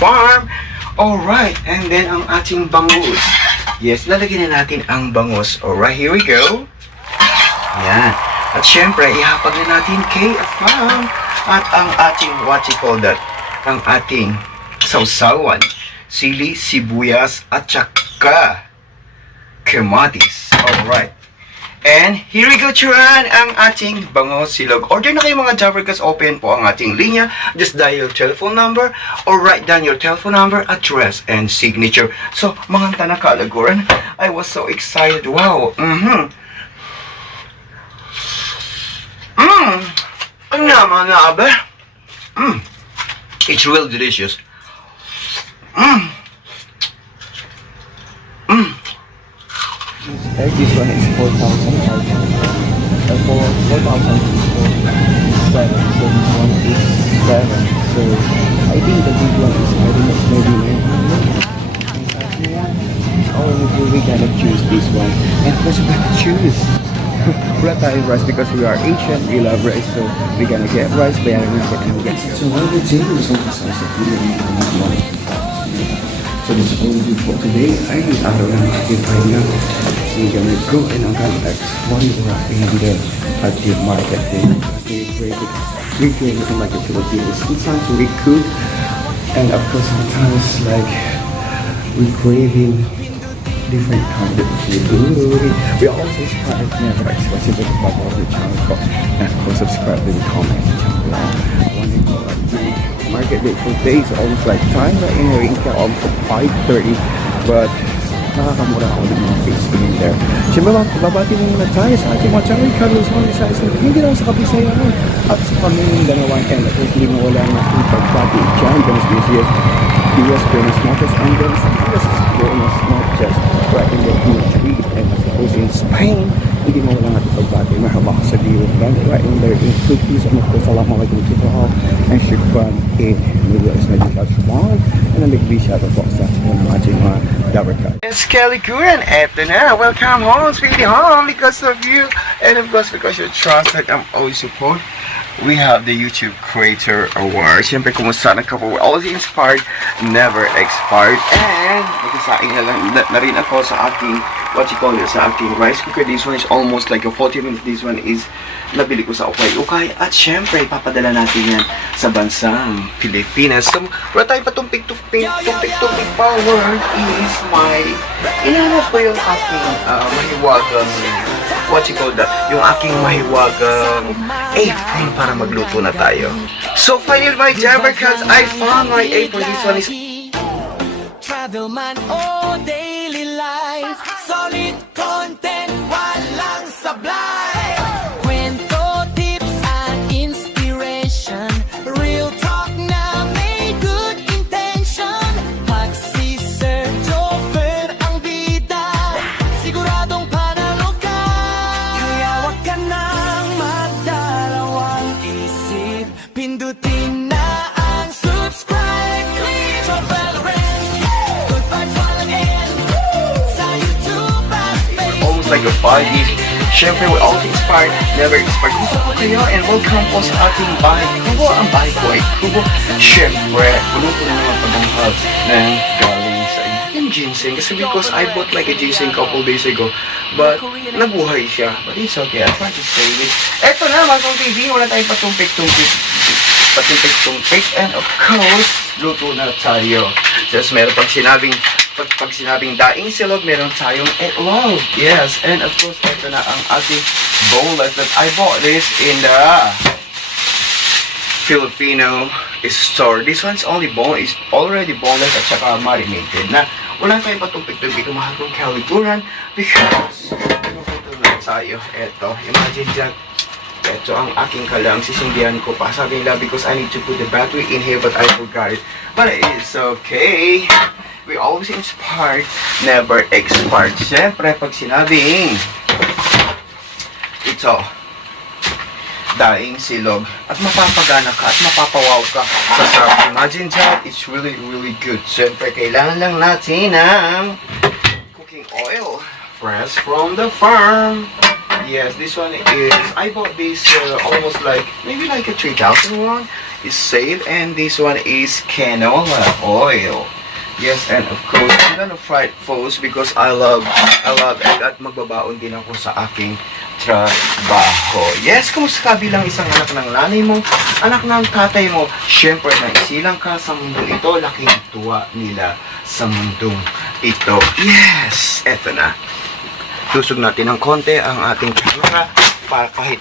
farm. Alright, and then ang ating bangus. Yes, lalagyan na natin ang bangus. Alright, here we go. Yan. At syempre, ihapag na natin kay farm. At ang ating, what you call that? Ang ating sausawan. Sili, sibuyas, at saka kamatis. Alright. And here we go, Churan, ang ating bangus silog. Order na kayo mga Jabber kasi open po ang ating linya. Just dial your telephone number or write down your telephone number, address, and signature. So, mga tanakalaguran, I was so excited. Wow. Ang naman na ba? It's real delicious. This one is 4,000 for 4,000 for 7, so this one is 7, so I think the big one is maybe 900. Oh, we're gonna choose this one, and first we're gonna choose Ratay rice because we are Asian, we love rice, so we're gonna get rice, banana, and we get. So what we're doing is also so this is only for today. I use araw ng active right now. So we're gonna go and I'm gonna explore in the active market thing. We create it like a Filipino. Sometimes we cook, and of course sometimes like we craving different kind of food. We also subscribe never expressive about all the channel and of course subscribe to the comment channel. When you go market day for days almost like time right in here in almost 5:30, but nakakamura ako din mga face in there. Siyempre babati muna tayo sa ating mga channel Carlos Monisa sa hindi lang sa Kabisayan at sa kami ng dalawan and at hindi mawala na ang pagbati dyan Dennis Museum US Dennis Motors and Dennis Dennis Motors right in the tree and as opposed in Spain hindi mawala natin pagbati mahaba sa diyo right in there in cookies and of course Assalamualaikum warahmatullahi wabarakatuh and shukran in New is na Juan and ang big shout out po sa ating mga Dabarkad. Yes, Kelly Kuran, eto na. Welcome home, sweetie home, because of you. And of course, because you trust that I'm always support. We have the YouTube Creator Award. Siyempre, kumusta na ka po? We're always inspired, never expired. And, nagkasain na rin ako sa aking, what you call it, sa aking rice cooker. This one is almost like a 40 minutes. This one is, nabili ko sa ukay-ukay. At syempre, papadala natin yan sa bansang Pilipinas. So, wala tayo patumpik-tumpik power is my, inahanap ko yung aking mahiwagang, what you call that, yung aking mahiwagang apron para magluto na tayo. So, finally, my Jabber Cats, I found my apron. This one is Travel man o daily life, solid content, walang sablay. Kwento, tips, and inspiration, real talk na may good intention. Pag si Sir Jover ang bida, siguradong panalo ka. Kaya wag ka nang magdalawang isip, pindutin na ang subscribe. Jover good vibes falling in sa YouTube at Facebook. almost like a 5 years. Siyempre, we're always inspired, never expired. Gusto ko kayo and welcome po sa ating bahay. Kubo, ang bahay ko ay kubo. Siyempre, puno ko na mga paghahal ng galing sa yung ginseng. Kasi because I bought like a ginseng couple days ago. But, nabuhay siya. But it's okay, I try to save it. Eto na, mga TV, wala tayong patumpik-tumpik. And of course, luto na tayo. Just meron pag sinabing daing silog, meron tayong etlog. Yes, and of course, ito na ang ating boneless that I bought this in the Filipino store. This one's only is already boneless at saka marinated na. Wala tayong patumpik-tumpik mahal kong kaliguran because luto na tayo. Eto, imagine dyan. Ito ang aking kalang sisindihan ko pa. Sabi nila because I need to put the battery in here but I forgot it. But it's okay. We always inspired, never expired. Siyempre, pag sinabing ito, daing silog, at mapapagana ka, at mapapawaw ka sa sarap. Imagine that, it's really, really good. Siyempre, kailangan lang natin ng cooking oil. Fresh from the farm. Yes, this one is, I bought this almost like, maybe like a 3,000 won. is sale, and this one is canola oil. Yes, and of course, I'm gonna fry it first because I love egg at magbabaon din ako sa aking trabaho. Yes, kumusta ka bilang isang anak ng nanay mo, anak ng tatay mo? Siyempre, naisilang ka sa mundo ito, laking tuwa nila sa mundong ito. Yes, eto na. Tusog natin ng konti ang ating camera para kahit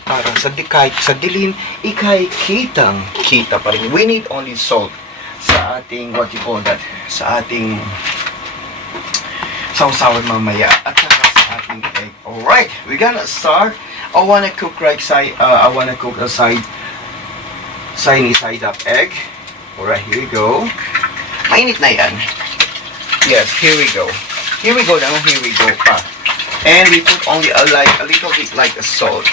sa dilim, ikay kita pa rin. We need only salt sa ating, what you call that, sa ating sausawan mamaya at saka sa ating egg. Alright, we're gonna start. I wanna cook a side up egg. Alright, here we go. Mainit na yan. Yes, here we go. Here we go pa. And we put only a little bit like a salt.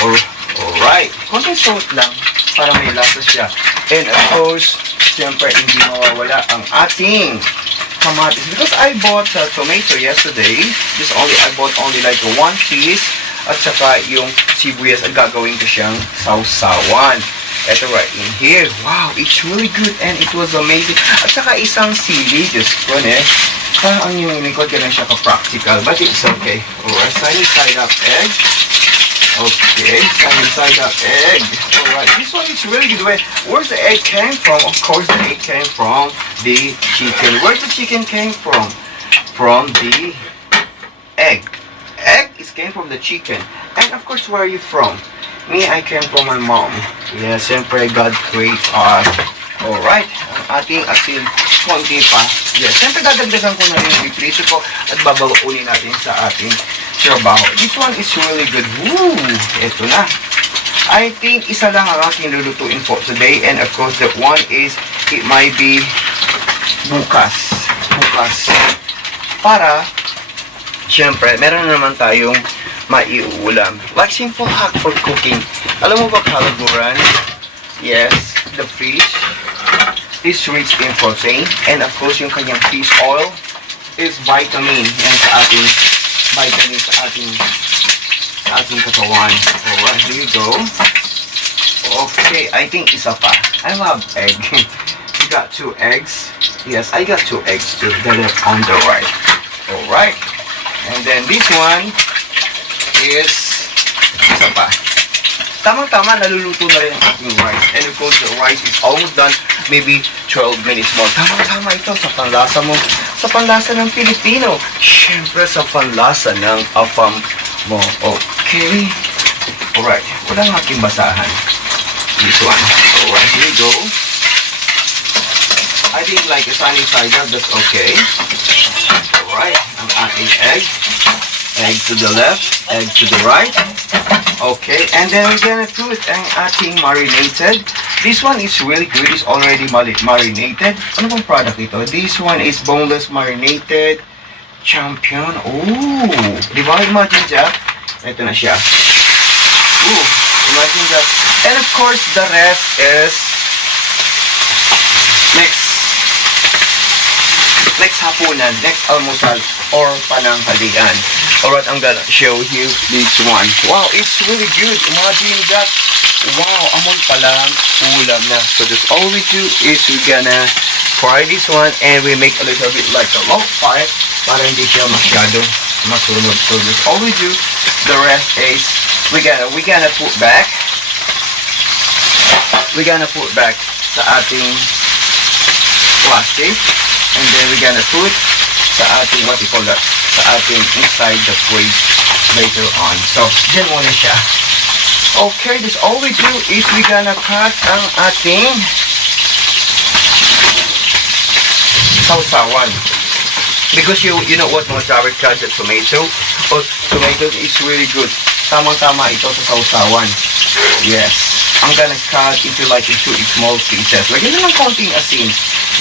Alright, konting salt lang para may lasa siya. And of course, siyempre hindi mawawala ang ating kamatis. Because I bought tomato yesterday. I bought only like 1 piece. At saka yung sibuyas at gagawin ko siyang sausawan. Ito right in here. Wow, it's really good and it was amazing. At saka isang sili, just ko ang yung lingkod ka lang siya ka-practical. But it's okay. Alright, sunny side up egg. Okay, sunny side up egg. Alright, this one is really good. Where's the egg came from? Of course, the egg came from the chicken. Where's the chicken came from? From the egg. Egg came from the chicken. And of course, where are you from? Me, I came from my mom. Yeah, siyempre, God create us. Alright, ang ating asin, konti pa. Yeah, siyempre, dadagdagan ko na yung iprito ko at babaunin natin sa ating trabaho. This one is really good. Woo! Ito na. I think isa lang ang aking lulutuin po today. And of course, that one is, it might be bukas. Para, siyempre, meron naman tayong maiulam. Like simple hack for cooking. Alam mo ba kalaguran? Yes, the fish is rich in protein. And of course, yung kanyang fish oil is vitamin. Yan sa ating vitamin sa ating katawan. Alright, here you go. Okay, I think isa pa. I love egg. You got 2 eggs? Yes, I got 2 eggs too. That are on the right. Alright. And then this one is isa pa. Tamang-tama, naluluto na rin ang ating rice. And of course, the rice is almost done. Maybe 12 minutes more. Tamang-tama ito sa panlasa mo. Sa panlasa ng Pilipino. Siyempre, sa panlasa ng afam mo. Okay. Alright. Walang aking basahan. This one. Alright, here we go. I think like a sunny side up, that's okay. Alright. Ang ating egg. Egg to the left. Egg to the right. Okay, and then we're gonna put ang ating marinated. This one is really good. It's already marinated. Ano bang product ito? This one is boneless marinated champion. Oh, di ba? Imagine that. Ito na siya. Oh, imagine that. And of course, the rest is next hapunan, next almusal, or pananghalian. Alright, I'm gonna show you this one. Wow, it's really good. Imagine that. Wow, amon palang ulam na. So that's all we do is we're gonna fry this one and we make a little bit like a low fire para hindi siya masyado masunog. So that's all we do. The rest is we're gonna put back sa ating plastic. And then we're gonna put sa ating, what you call that, sa ating inside the fridge later on. So, dyan muna siya. Okay, this all we do is we're gonna cut ang ating sausawan. Because you know what, mga Jared, cut the tomato. Oh, tomato is really good. Tamang-tama ito sa sausawan. Yes. I'm gonna cut into like into small pieces. Lagyan na ng konting asin.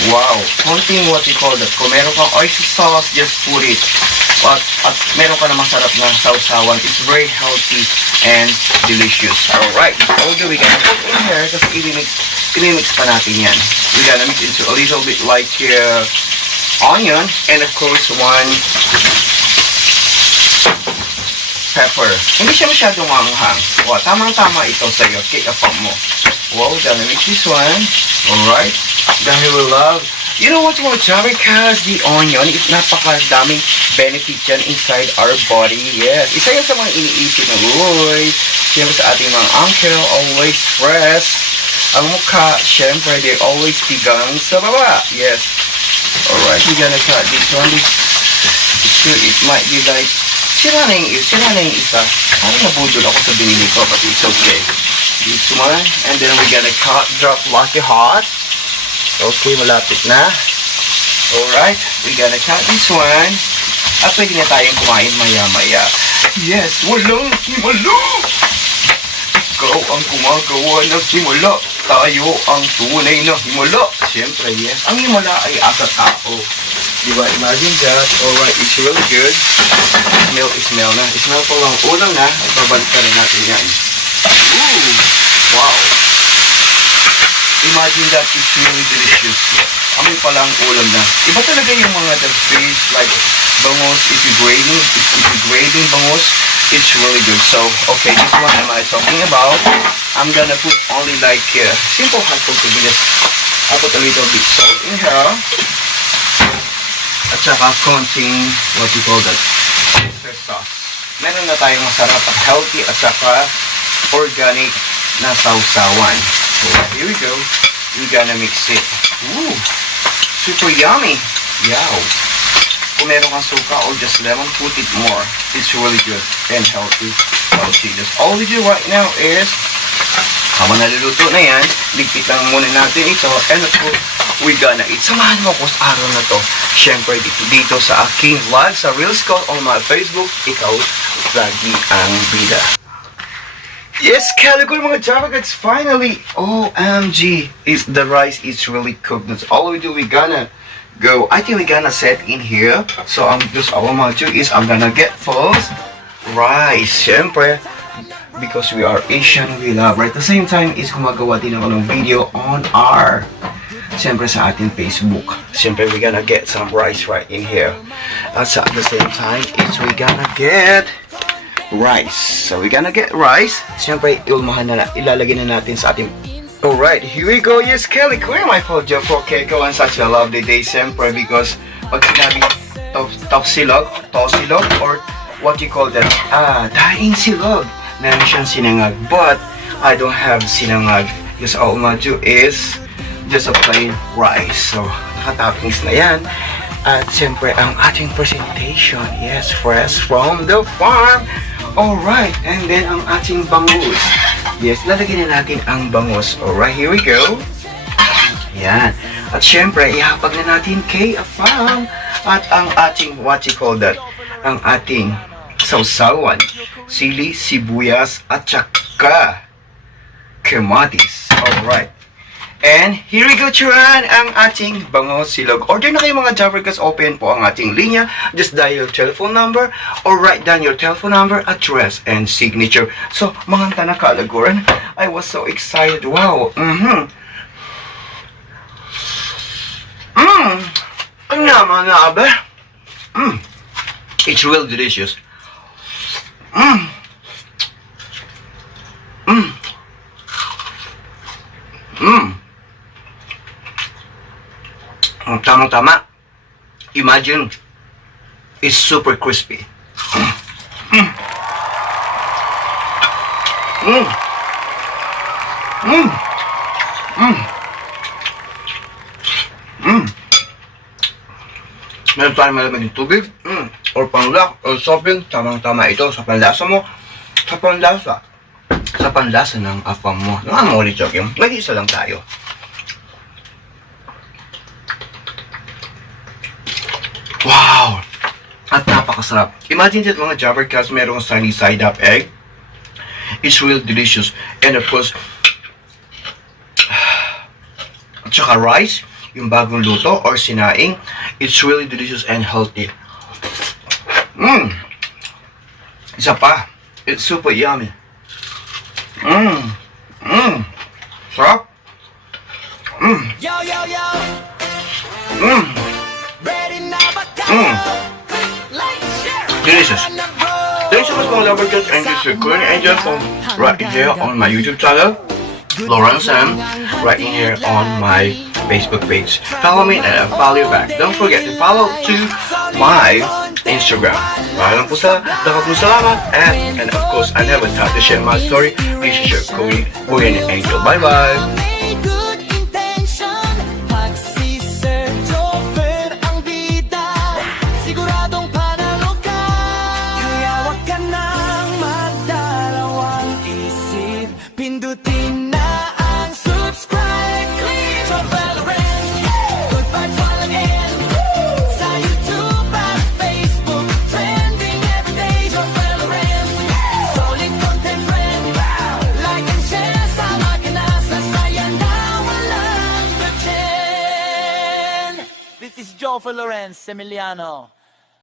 Wow, konting what you call that. Kung meron kang oyster sauce, just put it. At meron ka na masarap na sausawan. It's very healthy and delicious. Alright, although we gonna put in here kasi i-mix pa natin yan. We gonna mix into a little bit like onion and of course 1 pepper. Hindi siya masyadong manghang. O, tamang-tama ito sa'yo. Kaya mo. Wow, gonna mix this one. Alright. Dahil we love, you know what mga char, because the onion, is napakadaming benefit yan inside our body. Yes. Isa yan sa mga iniisip na, uy, siyempre sa ating mga uncle, always fresh. Ang mukha, siyempre, they always tigang sa baba. Yes. Alright, we're gonna cut this one. It might be like, sira na yung isa. Parang nabudol ako sa binili ko, but it's okay. This one, and then we're gonna cut, drop like hot. Okay, malapit na. Alright, we're gonna cut this one. At pwede na tayong kumain maya-maya. Yes, walang himala! Ikaw ang gumagawa ng himala. Tayo ang tunay na himala. Siyempre, yes. Ang himala ay asa tao. Diba? Imagine that. Alright, it's really good. Smell na. Smell pa lang. Ulang na. At babalik ka rin natin yan. Ooh! Wow! Imagine that, it's really delicious. Amoy pa lang ulam na. Iba talaga yung mga the fish, like bangus, if you grading bangus, it's really good. So, okay, this one am I talking about? I'm gonna put only like simple hot cooked ingredients. I put a little bit salt in here. At saka konting, what you call that, oyster sauce. Meron na tayong masarap at healthy at saka organic na sausawan. So, here we go. We're gonna mix it. Ooh, super yummy. Yow. Kung meron kang suka or just lemon, put it more. It's really good and healthy. Just all we do right now is, habang naluluto na yan, ligpit lang muna natin ito, and of course, we're gonna eat. Samahan mo ko sa araw na to. Siyempre, dito sa aking vlog, sa Reels ko, on my Facebook, ikaw, lagi ang bida. Yes, Calico mga Javagods, finally! OMG! The rice is really cooked. That's all we do. We're gonna go. I think we're gonna set in here. So, just all I'm gonna do is I'm gonna get first rice. Siyempre, because we are Asian, we love right. At the same time, is gumagawa din ako ng video on our, siyempre sa ating Facebook. Siyempre, we're gonna get some rice right in here. At the same time, is we gonna get rice. So, we're gonna get rice. Siyempre, ilalagay na natin sa ating... Alright, here we go. Yes, Kelly, Queen, my apology for Keiko on such a lovely day. Siyempre, because pag sinabing tosilog, or what you call that? Daing silog. Meron siyang sinangag. But, I don't have sinangag. Because all I do is just a plain rice. So, nakatoppings na yan. At siyempre, ang ating presentation. Yes, fresh from the farm. Alright, and then ang ating bangus. Yes, lalagyan na natin ang bangus. Alright, here we go. Yan. At syempre, ihapag na natin kay Afam. At ang ating, what you call that? Ang ating sausawan. Sili, sibuyas, at saka kamatis. Alright. And here we go, Churan, ang ating bangus silog. Order na kayo mga Javagods. Open po ang ating linya. Just dial your telephone number or write down your telephone number, address, and signature. So, mga tanakalaguran, I was so excited. Wow. Ang naman na ba? It's real delicious. Ang tamang-tama. Imagine, it's super crispy. Meron tayong malamig ng tubig, or panglak, or sopping, tamang-tama ito sa panlasa mo, sa panlasa ng afam mo. Ano mo ulit, Jokim? Nag-iisa lang tayo. Wow! At napakasarap. Imagine that mga Javagods, merong sunny side up egg. It's really delicious. And of course, at saka rice, yung bagong luto or sinaing, it's really delicious and healthy. Isa pa, it's super yummy. Sarap. Yo, yo, yo. Ready now, but Delicious. Thanks so much mga Javagods, and this is Queen Angel from right here on my YouTube channel. Lawrence M, right in here on my Facebook page. Follow me and I'll follow you back. Don't forget to follow to my Instagram. Maraming po salamat. And of course, I never thought to share my story. Please share Korean Angel. Bye-bye. May good intention. Pag si Sir Joffer ang bida, siguradong panalo ka. Kaya wag ka nang magdalawang isip. Pindutin na ang subscribe. Click Joffer Lawrence. Good vibes all again. Sa YouTube at Facebook, trending everyday. Joffer Lawrence. Solid content friend. Like and share, sama ka na sa saya na walang pretend. This is Joffer Lawrence Emiliano.